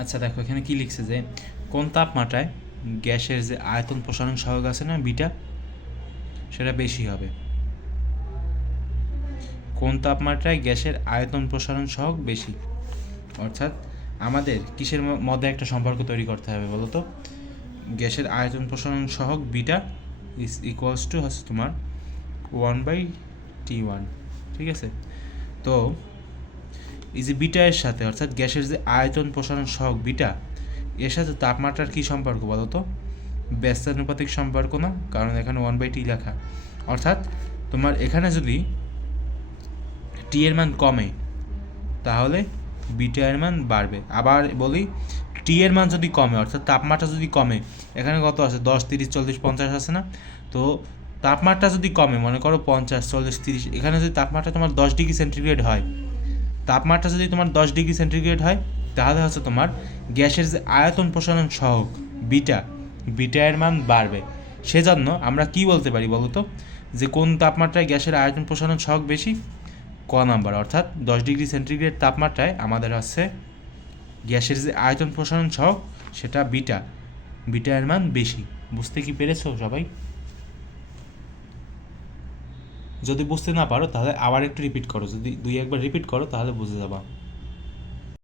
আচ্ছা দেখো, এখানে কি লিখছে যে, কোন তাপমাত্রায় গ্যাসের যে আয়তন প্রসারণ সহগ আছে না, বিটা, সেটা বেশি হবে? কোন তাপমাত্রায় গ্যাসের আয়তন প্রসারণ সহগ বেশি? অর্থাৎ, আমাদের কিসের মধ্যে একটা সম্পর্ক তৈরি করতে হবে বলো তো? গ্যাসের আয়তন প্রসারণ সহগ বিটা ইজ ইকুয়ালস টু হচ্ছে তোমার ওয়ান বাই টি ওয়ান, ঠিক আছে? তো এই যে বিটা এর সাথে, অর্থাৎ গ্যাসের যে আয়তন প্রসারণ সহগ বিটা, এর সাথে তাপমাত্রার কি সম্পর্ক বলো তো? ব্যস্তানুপাতিক সম্পর্ক না? কারণ এখানে ওয়ান বাই টি লেখা। অর্থাৎ তোমার এখানে যদি টি এর মান কমে, তাহলে বিটা এর মান বাড়বে। আবার বলি টি এর মান যদি কমে, অর্থাৎ তাপমাত্রা যদি কমে, এখানে কত আছে? দশ, তিরিশ, চল্লিশ, পঞ্চাশ আছে না? তো তাপমাত্রা যদি কমে, মনে করো পঞ্চাশ, চল্লিশ, তিরিশ, এখানে যদি তাপমাত্রা তোমার দশ ডিগ্রি সেন্টিগ্রেড হয় তাপমাত্রা যদি তোমার দশ ডিগ্রি সেন্টিগ্রেড হয়, তাহলে হচ্ছে তোমার গ্যাসের যে আয়তন প্রসারণ সহগ, বিটা বিটা এর মান বাড়বে। সেজন্য আমরা কি বলতে পারি বলতো যে কোন তাপমাত্রায় গ্যাসের আয়তন প্রসারণ সহগ বেশি? ক নাম্বার, অর্থাৎ দশ ডিগ্রি সেন্টিগ্রেড তাপমাত্রায় আমাদের হচ্ছে গ্যাসের যে আয়তন প্রসারণ সহগ, সেটা বিটা বিটা এর মান বেশি। বুঝতে কি পেরেছ সবাই? যদি বুঝতে না পারো, তাহলে আবার একটু রিপিট করো। যদি দুই একবার রিপিট করো, তাহলে বুঝে যাবা।